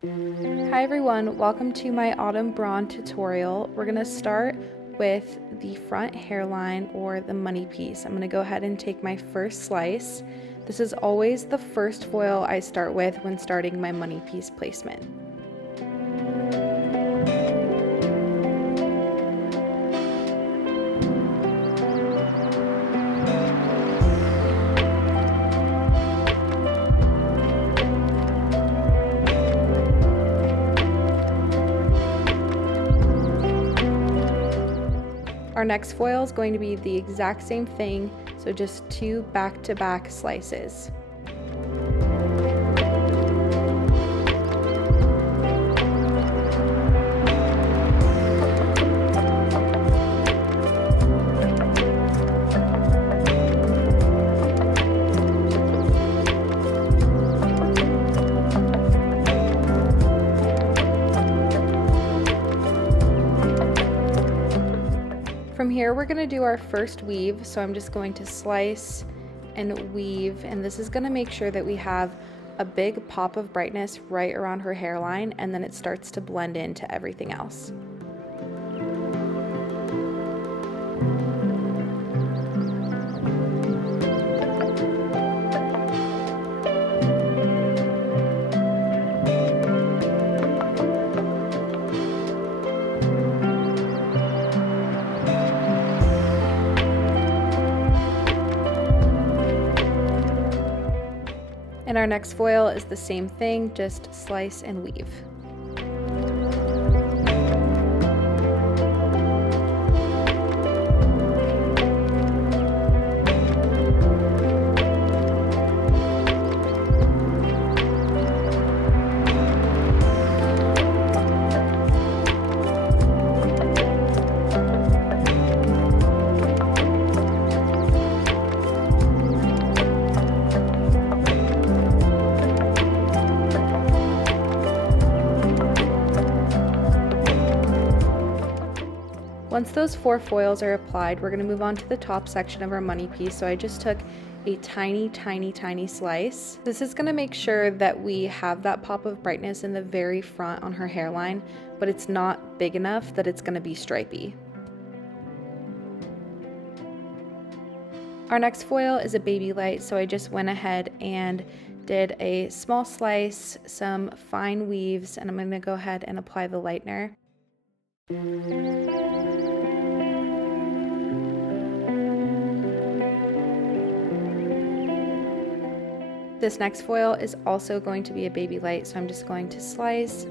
Hi everyone, welcome to my Autumn Bronde tutorial. We're going to start with the front hairline or the money piece. I'm going to go ahead and take my first slice. This is always the first foil I start with when starting my money piece placement. Our next foil is going to be the exact same thing, so just two back-to-back slices. From here, we're going to do our first weave, so I'm just going to slice and weave, and this is going to make sure that we have a big pop of brightness right around her hairline, and then it starts to blend into everything else. And our next foil is the same thing, just slice and weave. Once those 4 foils are applied, we're going to move on to the top section of our money piece. So I just took a tiny slice. This is going to make sure that we have that pop of brightness in the very front on her hairline, but it's not big enough that it's going to be stripy. Our next foil is a baby light, so I just went ahead and did a small slice, some fine weaves, and I'm going to go ahead and apply the lightener. This next foil is also going to be a baby light, so I'm just going to slice,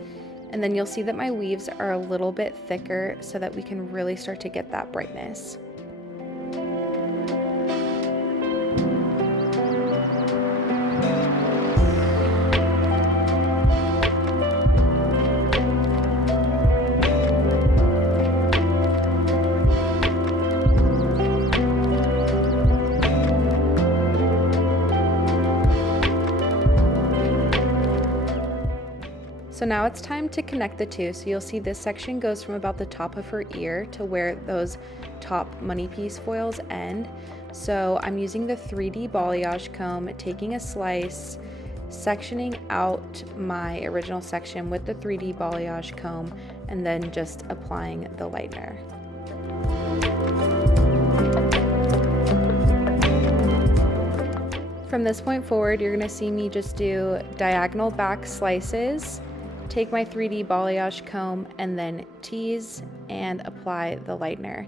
and then you'll see that my weaves are a little bit thicker so that we can really start to get that brightness. So now it's time to connect the two. So you'll see this section goes from about the top of her ear to where those top money piece foils end. So I'm using the 3D balayage comb, taking a slice, sectioning out my original section with the 3D balayage comb, and then just applying the lightener. From this point forward, you're going to see me just do diagonal back slices, take my 3D balayage comb, and then tease and apply the lightener.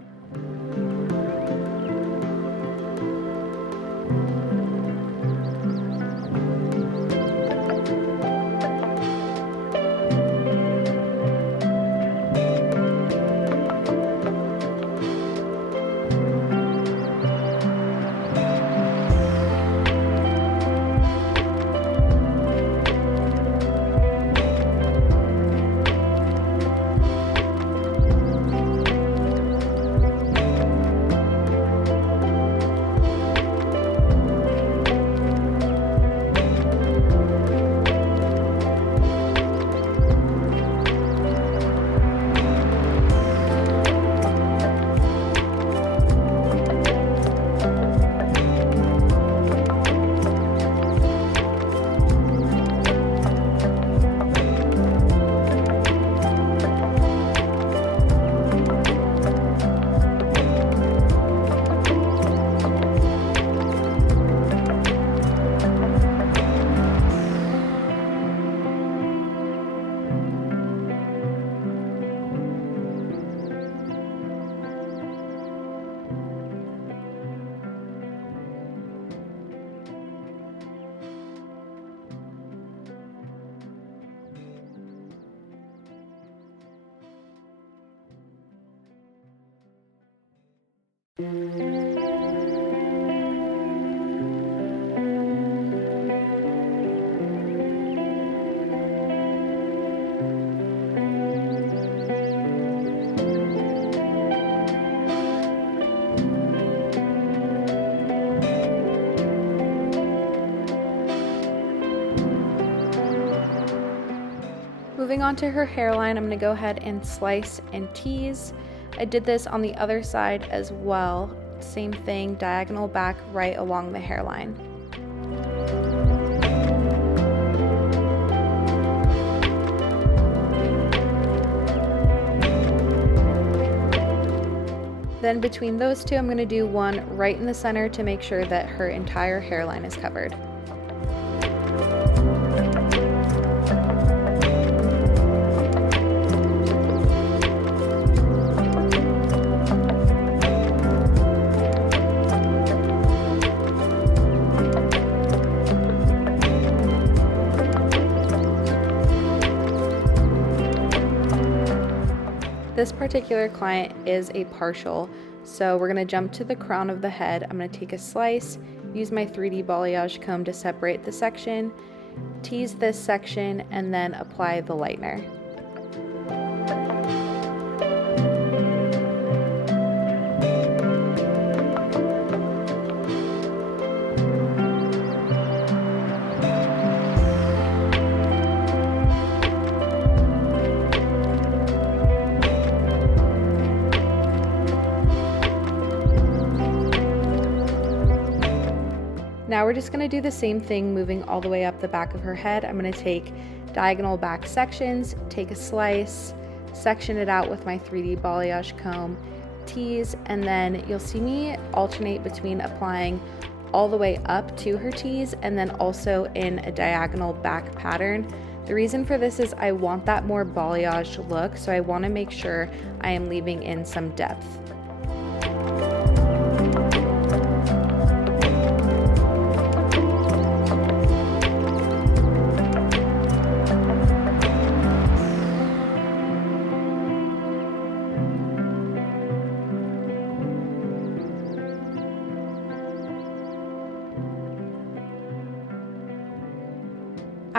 Moving on to her hairline, I'm going to go ahead and slice and tease. I did this on the other side as well. Same thing, diagonal back right along the hairline. Then between those two, I'm going to do one right in the center to make sure that her entire hairline is covered. This particular client is a partial, so we're going to jump to the crown of the head. I'm going to take a slice, use my 3D balayage comb to separate the section, tease this section, and then apply the lightener. Now we're just going to do the same thing moving all the way up the back of her head. I'm going to take diagonal back sections, take a slice, section it out with my 3D balayage comb, tease, and then you'll see me alternate between applying all the way up to her tease and then also in a diagonal back pattern. The reason for this is I want that more balayage look, so I want to make sure I am leaving in some depth.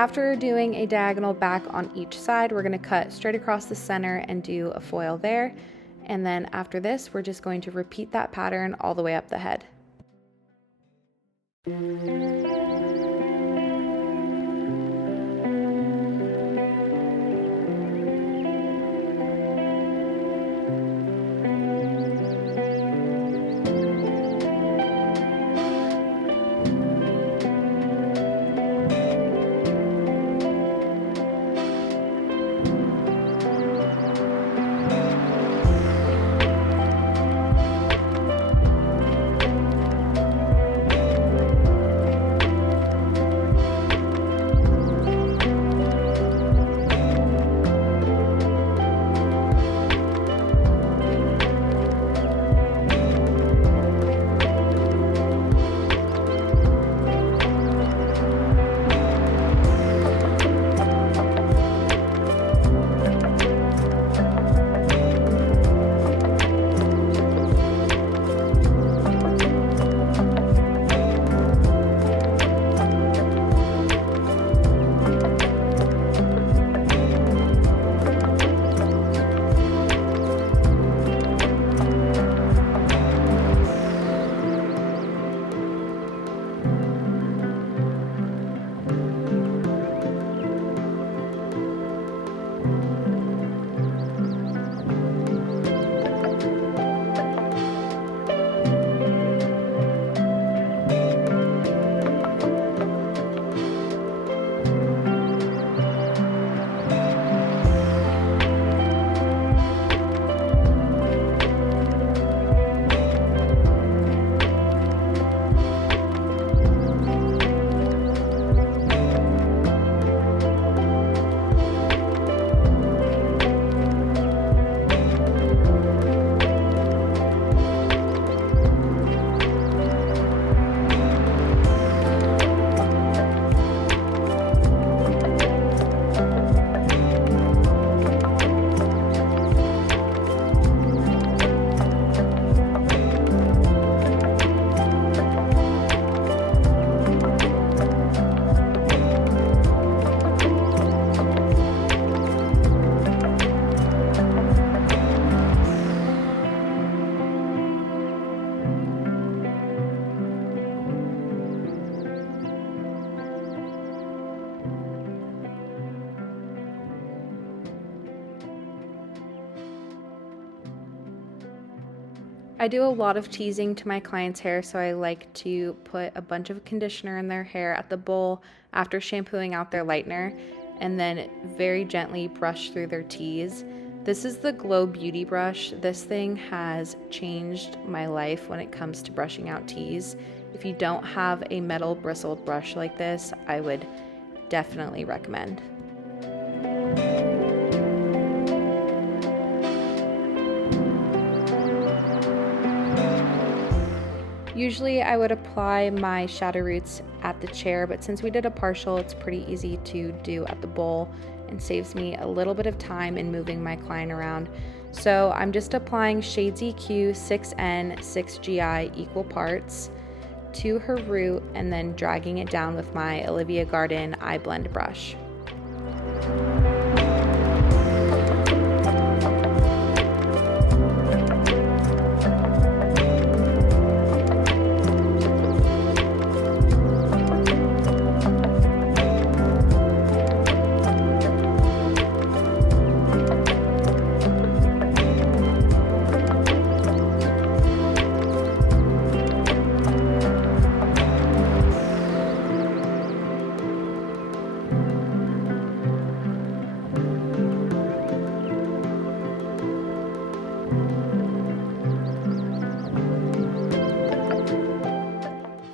After doing a diagonal back on each side, we're going to cut straight across the center and do a foil there. And then after this, we're just going to repeat that pattern all the way up the head. I do a lot of teasing to my clients' hair, so I like to put a bunch of conditioner in their hair at the bowl after shampooing out their lightener, and then very gently brush through their tease. This is the Glow Beauty brush. This thing has changed my life when it comes to brushing out tease. If you don't have a metal bristled brush like this, I would definitely recommend. Usually I would apply my shadow roots at the chair, but since we did a partial, it's pretty easy to do at the bowl and saves me a little bit of time in moving my client around. So I'm just applying Shades EQ 6N 6GI equal parts to her root and then dragging it down with my Olivia Garden iBlend brush.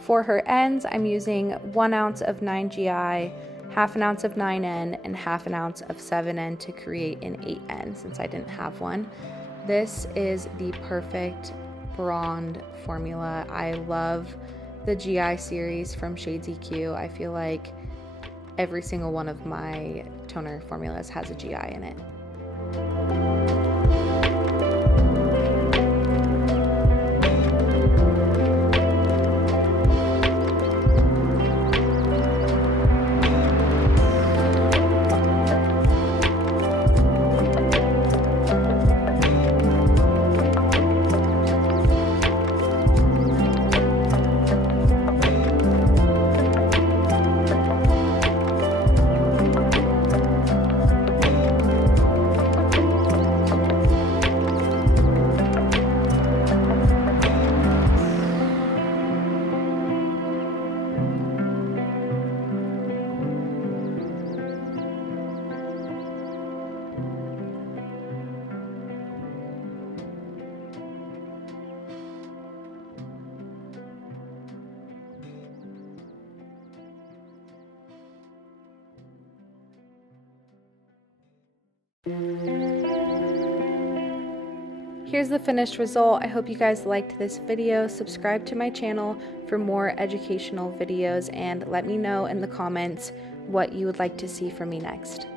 For her ends, I'm using 1 ounce of 9GI, half an ounce of 9N, and half an ounce of 7N to create an 8N since I didn't have one. This is the perfect Bronde formula. I love the GI series from Shades EQ. I feel like every single one of my toner formulas has a GI in it. Here's the finished result. I hope you guys liked this video. Subscribe to my channel for more educational videos and let me know in the comments what you would like to see from me next.